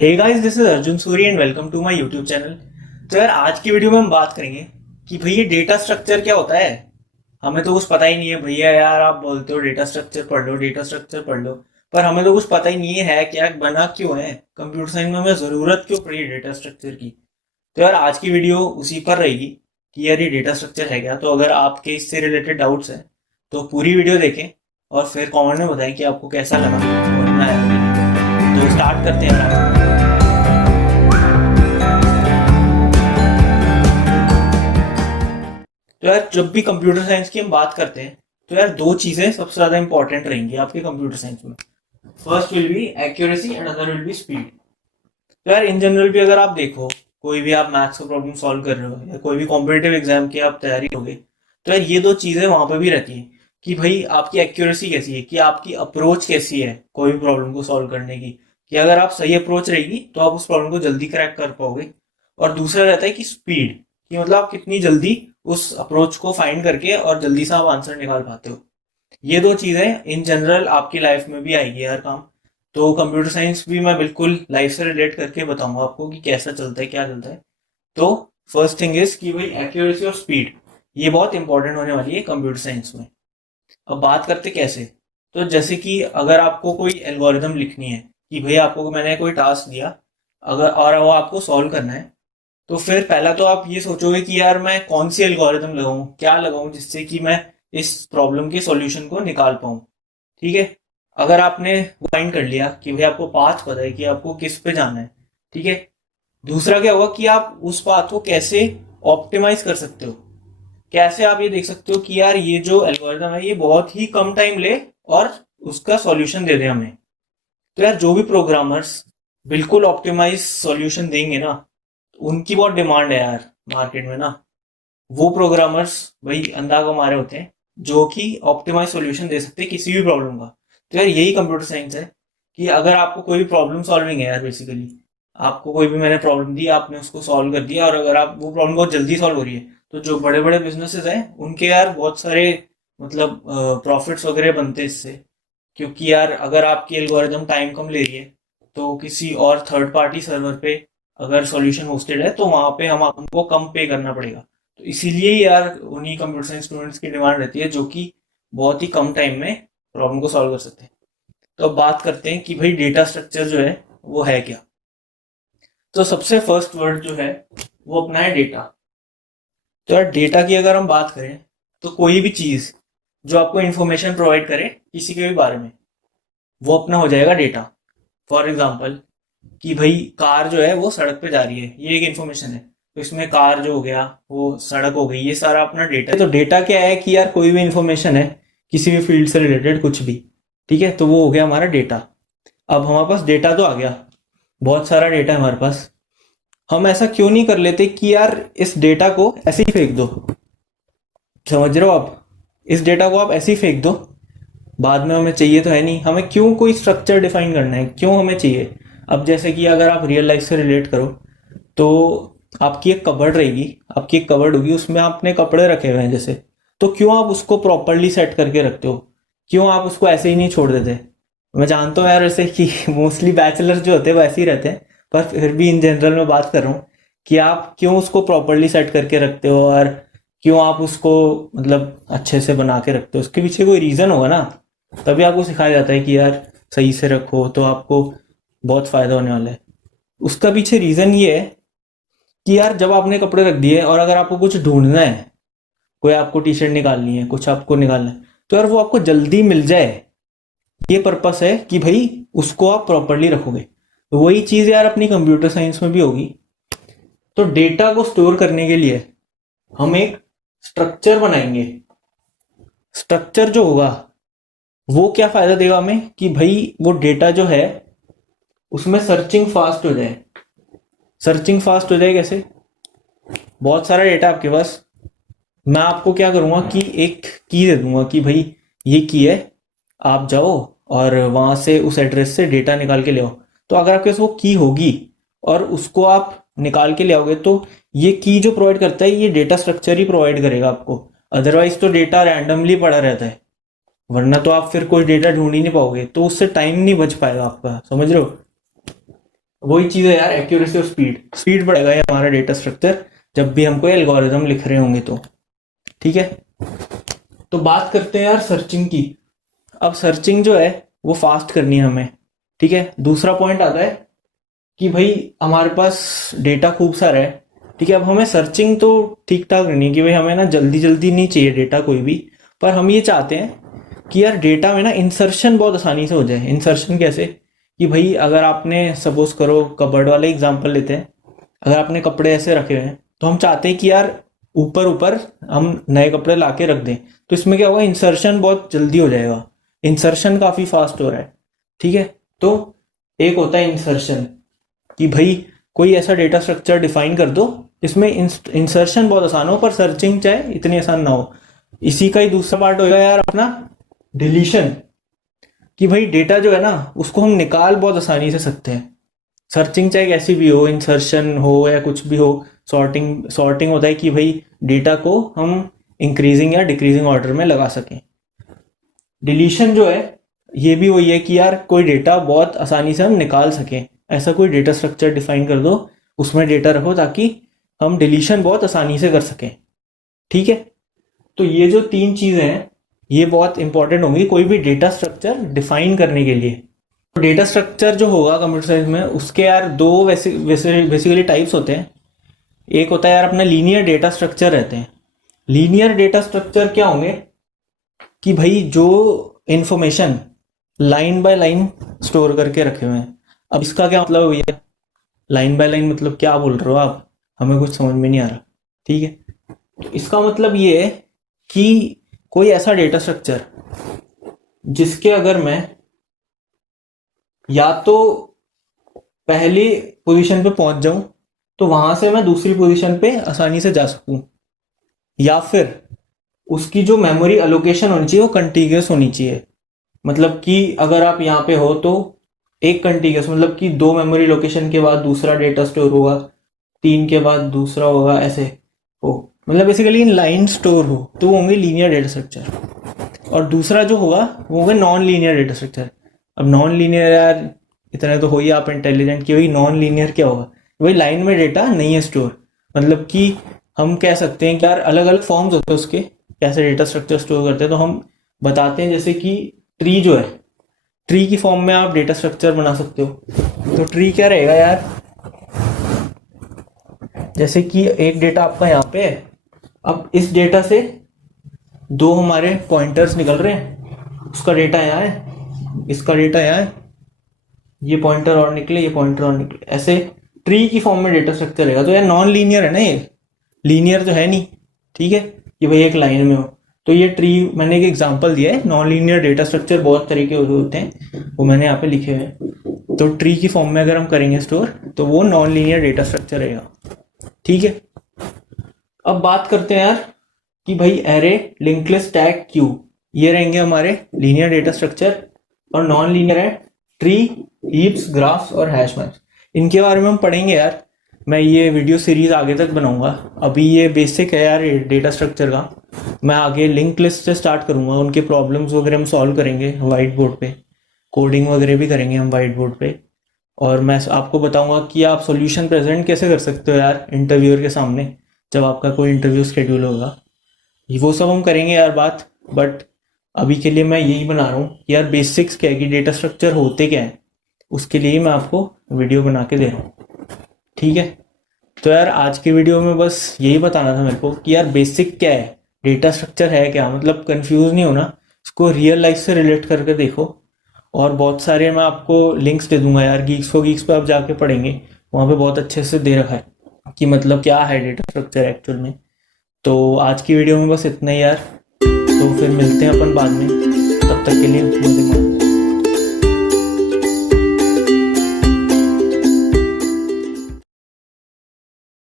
Hey guys, this is Arjun Suri and welcome to my YouTube channel. तो यार, आज की वीडियो में हम बात करेंगे कि भैया डेटा स्ट्रक्चर क्या होता है। हमें तो कुछ पता ही नहीं है भैया। यार, आप बोलते हो डेटा स्ट्रक्चर पढ़ लो, डेटा स्ट्रक्चर पढ़ लो, पर हमें तो कुछ पता ही नहीं है क्या, बना क्यों है, कंप्यूटर साइंस में हमें जरूरत क्यों पड़ी है डेटा स्ट्रक्चर की। तो यार, आज की वीडियो उसी पर रहेगी कि यार ये डेटा स्ट्रक्चर है क्या। तो अगर आपके इससे रिलेटेड डाउट्स हैं तो पूरी वीडियो देखें और फिर कमेंट में बताएं कि आपको कैसा लगा, समझ में आया कि नहीं। तो स्टार्ट करते हैं यार। तो यार, जब भी कंप्यूटर साइंस की हम बात करते हैं तो यार दो चीजें सबसे ज्यादा इंपॉर्टेंट रहेंगी आपके कंप्यूटर साइंस में। First will be accuracy and other will be speed. तो यार, इन जनरल भी अगर आप देखो, कोई भी आप मैथ्स का प्रॉब्लम सॉल्व कर रहे हो या कोई भी कॉम्पिटेटिव एग्जाम की आप तैयारी करोगे, तो यार ये दो चीजें वहां पर भी रहती है कि भाई आपकी एक्यूरेसी कैसी है, कि आपकी अप्रोच कैसी है कोई भी प्रॉब्लम को सॉल्व करने की, कि अगर आप सही अप्रोच रहेगी तो आप उस प्रॉब्लम को जल्दी क्रैक कर पाओगे। और दूसरा रहता है कि स्पीड, कि मतलब आप कितनी जल्दी उस अप्रोच को फाइंड करके और जल्दी से आप आंसर निकाल पाते हो। ये दो चीजें इन जनरल आपकी लाइफ में भी आएगी हर काम। तो कंप्यूटर साइंस भी मैं बिल्कुल लाइफ से रिलेट करके बताऊंगा आपको कि कैसा चलता है, क्या चलता है। तो फर्स्ट थिंग इज कि भाई एक्यूरेसी और स्पीड, ये बहुत इंपॉर्टेंट होने वाली है कंप्यूटर साइंस में। अब बात करते कैसे। तो जैसे कि अगर आपको कोई एल्गोरिदम लिखनी है, कि भाई आपको मैंने कोई टास्क दिया अगर, और वो आपको सॉल्व करना है, तो फिर पहला तो आप ये सोचोगे कि यार मैं कौन सी एल्गोरिदम लगाऊं, क्या लगाऊं जिससे कि मैं इस प्रॉब्लम के सॉल्यूशन को निकाल पाऊं। ठीक है। अगर आपने फाइंड कर लिया कि भाई आपको पाथ पता है कि आपको किस पे जाना है, ठीक है। दूसरा क्या होगा कि आप उस पाथ को कैसे ऑप्टिमाइज कर सकते हो, कैसे आप ये देख सकते हो कि यार ये जो एल्गोरिदम है ये बहुत ही कम टाइम ले और उसका सॉल्यूशन दे दे हमें। तो यार, जो भी प्रोग्रामर्स बिल्कुल ऑप्टिमाइज सॉल्यूशन देंगे ना, उनकी बहुत डिमांड है यार मार्केट में ना। वो प्रोग्रामर्स भाई अंधा कमा रहे होते हैं जो कि ऑप्टिमाइज सॉल्यूशन दे सकते हैं किसी भी प्रॉब्लम का। तो यार, यही कंप्यूटर साइंस है कि अगर आपको कोई भी प्रॉब्लम सॉल्विंग है यार, बेसिकली आपको कोई भी मैंने प्रॉब्लम दी, आपने उसको सॉल्व कर दिया, और अगर आप वो प्रॉब्लम बहुत जल्दी सॉल्व हो रही है, तो जो बड़े बड़े बिजनेसेस हैं उनके यार बहुत सारे मतलब प्रॉफिट्स वगैरह बनते हैं इससे। क्योंकि यार अगर आपकी एल्गोरिदम टाइम कम ले रही है, तो किसी और थर्ड पार्टी सर्वर पे अगर सॉल्यूशन होस्टेड है तो वहां पे हम हमको कम पे करना पड़ेगा। तो इसीलिए यार उन्हीं कंप्यूटर साइंस स्टूडेंट्स की डिमांड रहती है जो कि बहुत ही कम टाइम में प्रॉब्लम को सॉल्व कर सकते हैं। तो अब बात करते हैं कि भाई डेटा स्ट्रक्चर जो है वो है क्या। तो सबसे फर्स्ट वर्ड जो है वो अपना है डेटा। तो यार, डेटा की अगर हम बात करें तो कोई भी चीज जो आपको इंफॉर्मेशन प्रोवाइड करे किसी के भी बारे में, वो अपना हो जाएगा डेटा। फॉर एग्जाम्पल, कि भाई कार जो है वो सड़क पे जा रही है, ये एक इन्फॉर्मेशन है। तो इसमें कार जो हो गया, वो सड़क हो गई, ये सारा अपना डेटा है। तो डेटा क्या है कि यार कोई भी इन्फॉर्मेशन है किसी भी फील्ड से रिलेटेड कुछ भी, ठीक है, तो वो हो गया हमारा डेटा। अब हमारे पास डेटा तो आ गया, बहुत सारा डेटा है हमारे पास। हम ऐसा क्यों नहीं कर लेते कि यार इस डेटा को ऐसे ही फेंक दो। समझ रहे हो आप, इस डेटा को आप ऐसे ही फेंक दो, बाद में हमें चाहिए तो है नहीं, हमें क्यों कोई स्ट्रक्चर डिफाइन करना है, क्यों हमें चाहिए। अब जैसे कि अगर आप रियल लाइफ से रिलेट करो, तो आपकी एक कबर्ड रहेगी, आपकी एक कबर्ड होगी, उसमें आपने कपड़े रखे हुए हैं जैसे, तो क्यों आप उसको प्रॉपरली सेट करके रखते हो, क्यों आप उसको ऐसे ही नहीं छोड़ देते। मैं जानता हूँ यार ऐसे कि मोस्टली बैचलर्स जो होते हैं वो ऐसे ही रहते हैं, पर फिर भी इन जनरल में बात कर रहा हूँ कि आप क्यों उसको प्रॉपरली सेट करके रखते हो, और क्यों आप उसको मतलब अच्छे से बना के रखते हो। उसके पीछे कोई रीज़न होगा ना, तभी आपको सिखाया जाता है कि यार सही से रखो तो आपको बहुत फायदा होने वाला है। उसका पीछे रीजन ये है कि यार जब आपने कपड़े रख दिए और अगर आपको कुछ ढूंढना है, कोई आपको टी शर्ट निकालनी है, कुछ आपको निकालना है, तो यार वो आपको जल्दी मिल जाए, ये पर्पस है कि भाई उसको आप प्रॉपरली रखोगे। तो वही चीज यार अपनी कंप्यूटर साइंस में भी होगी। तो डेटा को स्टोर करने के लिए हम एक स्ट्रक्चर बनाएंगे। स्ट्रक्चर जो होगा वो क्या फायदा देगा हमें, कि भाई वो डेटा जो है उसमें सर्चिंग फास्ट हो जाए। सर्चिंग फास्ट हो जाए कैसे, बहुत सारा डेटा आपके पास, मैं आपको क्या करूंगा कि एक की दे दूंगा कि भाई ये की है, आप जाओ और वहां से उस एड्रेस से डेटा निकाल के ले आओ। तो अगर आपके पास वो की होगी और उसको आप निकाल के ले आओगे, तो ये की जो प्रोवाइड करता है ये डेटा स्ट्रक्चर ही प्रोवाइड करेगा आपको। अदरवाइज तो डेटा रैंडमली पड़ा रहता है, वरना तो आप फिर कोई डेटा ढूंढ ही नहीं पाओगे, तो उससे टाइम नहीं बच पाएगा आपका। समझ रहे हो। वही चीज़ है यार, एक्यूरेसी और स्पीड। स्पीड बढ़ेगा ये हमारा डेटा स्ट्रक्चर जब भी हम कोई एल्गोरिदम लिख रहे होंगे तो। ठीक है, तो बात करते हैं यार सर्चिंग की। अब सर्चिंग जो है वो फास्ट करनी है हमें। ठीक है, दूसरा पॉइंट आता है कि भाई हमारे पास डेटा खूब सारा है। ठीक है, अब हमें सर्चिंग तो ठीक ठाक करनी है कि भाई हमें ना जल्दी जल्दी नहीं चाहिए डेटा कोई भी, पर हम ये चाहते हैं कि यार डेटा में ना इंसर्शन बहुत आसानी से हो जाए। इंसर्शन कैसे, कि भाई अगर आपने सपोज करो कबर्ड वाले एग्जांपल लेते हैं, अगर आपने कपड़े ऐसे रखे हुए हैं तो हम चाहते हैं कि यार ऊपर ऊपर हम नए कपड़े ला के रख दें, तो इसमें क्या होगा, इंसर्शन बहुत जल्दी हो जाएगा। इंसर्शन काफ़ी फास्ट हो रहा है। ठीक है, तो एक होता है इंसर्शन कि भाई कोई ऐसा डेटा स्ट्रक्चर डिफाइन कर दो जिसमें इंसर्शन बहुत आसान हो पर सर्चिंग चाहे इतनी आसान ना हो। इसी का ही दूसरा पार्ट होगा यार अपना डिलीशन, कि भाई डेटा जो है ना उसको हम निकाल बहुत आसानी से सकते हैं। सर्चिंग चाहे कैसी भी हो, इंसर्शन हो या कुछ भी हो, सॉर्टिंग सॉर्टिंग होता है कि भाई डेटा को हम इंक्रीजिंग या डिक्रीजिंग ऑर्डर में लगा सकें। डिलीशन जो है ये भी वही है कि यार कोई डेटा बहुत आसानी से हम निकाल सकें। ऐसा कोई डेटा स्ट्रक्चर डिफाइन कर दो, उसमें डेटा रखो ताकि हम डिलीशन बहुत आसानी से कर सकें। ठीक है, तो ये जो तीन चीज़ें हैं ये बहुत इंपॉर्टेंट होंगी कोई भी डेटा स्ट्रक्चर डिफाइन करने के लिए। तो डेटा स्ट्रक्चर जो होगा कंप्यूटर साइंस में उसके यार दो वैसे वैसे बेसिकली टाइप्स होते हैं। एक होता है यार अपना लीनियर डेटा स्ट्रक्चर रहते हैं। लीनियर डेटा स्ट्रक्चर क्या होंगे, कि भाई जो information line by line store करके रखे हुए हैं। अब इसका क्या मतलब है भैया, लाइन बाय लाइन मतलब क्या बोल रहे हो आप, हमें कुछ समझ में नहीं आ रहा। ठीक है, तो इसका मतलब ये है कि कोई ऐसा डेटा स्ट्रक्चर जिसके अगर मैं या तो पहली पोजीशन पे पहुंच जाऊं तो वहां से मैं दूसरी पोजीशन पे आसानी से जा सकूं, या फिर उसकी जो मेमोरी अलोकेशन होनी चाहिए वो कंटीग्यूअस होनी चाहिए। मतलब कि अगर आप यहाँ पे हो तो एक कंटीग्यूअस मतलब कि दो मेमोरी लोकेशन के बाद दूसरा डेटा स्टोर होगा, तीन के बाद दूसरा होगा, ऐसे हो। मतलब बेसिकली इन लाइन स्टोर हो तो वो होंगे लीनियर डेटा स्ट्रक्चर। और दूसरा जो होगा वो होगा नॉन लीनियर डेटा स्ट्रक्चर। अब नॉन लीनियर यार इतने तो हो ही आप इंटेलिजेंट कि भाई नॉन लीनियर क्या होगा, वही लाइन में डेटा नहीं है स्टोर। मतलब कि हम कह सकते हैं कि यार अलग अलग फॉर्म्स होते हैं उसके, कैसे डेटा स्ट्रक्चर स्टोर करते हैं। तो हम बताते हैं जैसे कि ट्री जो है, ट्री की फॉर्म में आप डेटा स्ट्रक्चर बना सकते हो। तो ट्री क्या रहेगा यार, जैसे कि एक डेटा आपका यहाँ पे है, अब इस डेटा से दो हमारे पॉइंटर्स निकल रहे हैं, उसका डेटा यहाँ है, इसका डेटा यहाँ है, ये पॉइंटर और निकले, ये पॉइंटर और निकले, ऐसे ट्री की फॉर्म में डेटा स्ट्रक्चर रहेगा। तो यार नॉन लीनियर है ना, ये लीनियर तो है नहीं। ठीक है, कि भाई एक लाइन में हो। तो ये ट्री मैंने एक एग्जांपल दिया है। नॉन लीनियर डेटा स्ट्रक्चर बहुत तरीके होते हैं, वो मैंने यहाँ पे लिखे हुए हैं। तो ट्री की फॉर्म में अगर हम करेंगे स्टोर तो वो नॉन लीनियर डेटा स्ट्रक्चर रहेगा। ठीक है, अब बात करते हैं यार कि भाई array, link list, tag, Q, ये रहेंगे हमारे लीनियर डेटा स्ट्रक्चर। और नॉन लीनियर है ट्री, हीप्स, ग्राफ्स और हैश मैप्स। इनके बारे में हम पढ़ेंगे यार, मैं ये वीडियो सीरीज आगे तक बनाऊंगा। अभी ये बेसिक है यार डेटा स्ट्रक्चर का, मैं आगे लिंक लिस्ट से स्टार्ट करूंगा। उनके प्रॉब्लम्स वगैरह हम सॉल्व करेंगे वाइट बोर्ड पे, कोडिंग वगैरह भी करेंगे हम वाइट बोर्ड पे। और मैं आपको बताऊंगा कि आप सॉल्यूशन प्रेजेंट कैसे कर सकते हो यार इंटरव्यूअर के सामने, जब आपका कोई इंटरव्यू शेड्यूल होगा। वो सब हम करेंगे यार बात, बट अभी के लिए मैं यही बना रहा हूँ कि यार बेसिक्स क्या है, कि डेटा स्ट्रक्चर होते क्या है, उसके लिए मैं आपको वीडियो बना के दे रहा हूँ। ठीक है, तो यार आज की वीडियो में बस यही बताना था मेरे को कि यार बेसिक क्या है, डेटा स्ट्रक्चर है क्या, मतलब कंफ्यूज नहीं होना, इसको रियल लाइफ से रिलेट करके देखो। और बहुत सारे मैं आपको लिंक्स दे दूंगा यार, गीक्स फॉर गीक्स पे आप जाके पढ़ेंगे, वहाँ पे बहुत अच्छे से दे रखा है कि मतलब क्या है डेटा स्ट्रक्चर एक्चुअल में। तो आज की वीडियो में बस इतना ही यार, तो फिर मिलते हैं अपन बाद में, तब तक के लिए धन्यवाद।